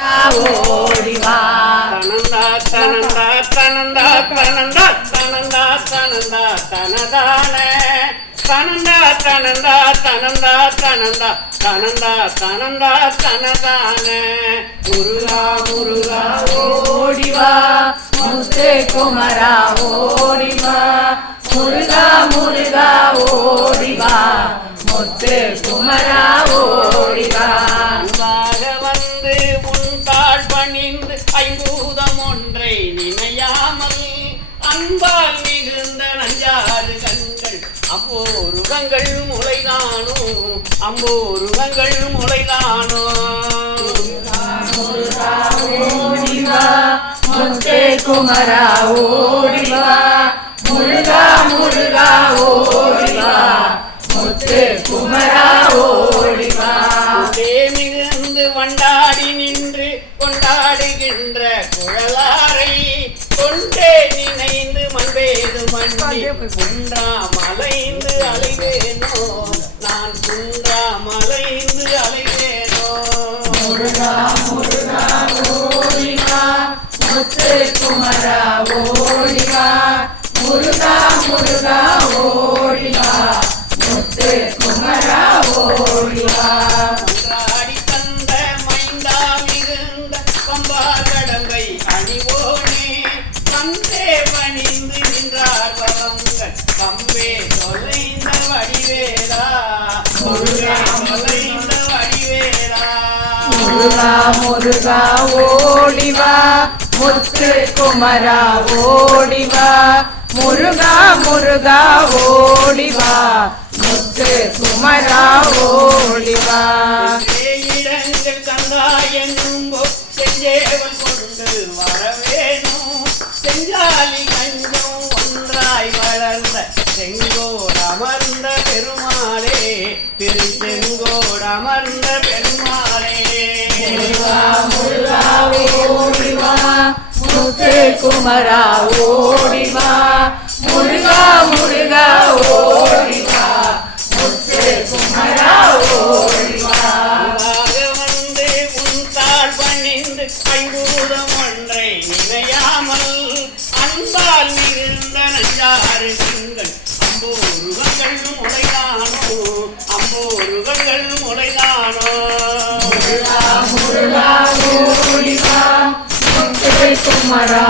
ஓடிவா தனந்தா தனந்தா தனந்தா தனந்தா தனந்தா தனந்தா தனதான தனந்தா தனந்தா தனந்தா தனந்தா தனந்தா தனந்தா தனதானே முருகா முருகா ஓடிவா முத்தே குமரா ஓடிவா முருகா முருகா ஓடிவா முத்து குமரா ஓ நினையாமல் அன்பால் மிகுந்த நஞ்சாறு கண்கள். அம்போருகங்கள் முளைதானோ? அம்போருகங்கள் முளைதானோ? குமரா ஓடிவா. முருகா முருகா ஓடிவா. முத்து குமரா ஓடிவா. மிகுந்து நின்று கொண்டாடுகின்ற குழலாரை கொண்டே நினைந்து மண்பேது மண்டி குன்றா மலைந்து அலைவேனோ? நான் குன்றா மலைந்து அலைவேனோ? முருகா முருகா ஓடிவா. முத்து குமரா ஓடிவா. முருகா முருகா ஓடிவா கம்பே தொலைந்த வடிவேலா. முருகா தொலைந்த வடிவேலா. முருகா முருகா ஓடிவா. முத்து குமரா ஓடிவா. முருகா முருகா ஓடிவா. முத்து குமரா ஓடிவா. இடங்கள் கந்தா என்னும்போ செஞ்சேவல் கொண்டு வரவேணும். செஞ்சாலி கஞ்சம் ஒன்றாய் வளர்ந்த செங்கோடு அமர்ந்த பெருமாளே திருச்செங்கோடு அமர்ந்த பெருமாளே. முத்து குமரா ஓடிவா முருகா முருகா ஓடிவா முத்து குமரா ஓடிவா வந்து உன் பணிந்து ஐம்பூதம் ஒன்றை நினையாமல் அன்பால் மிகுந்த நஞ்சாறு நீங்கள் அம்போருகங்கள் முளைதானோ? அம்போருகங்கள் முளைதானோ? முருகா முருகா ஓடிவா முத்து குமரா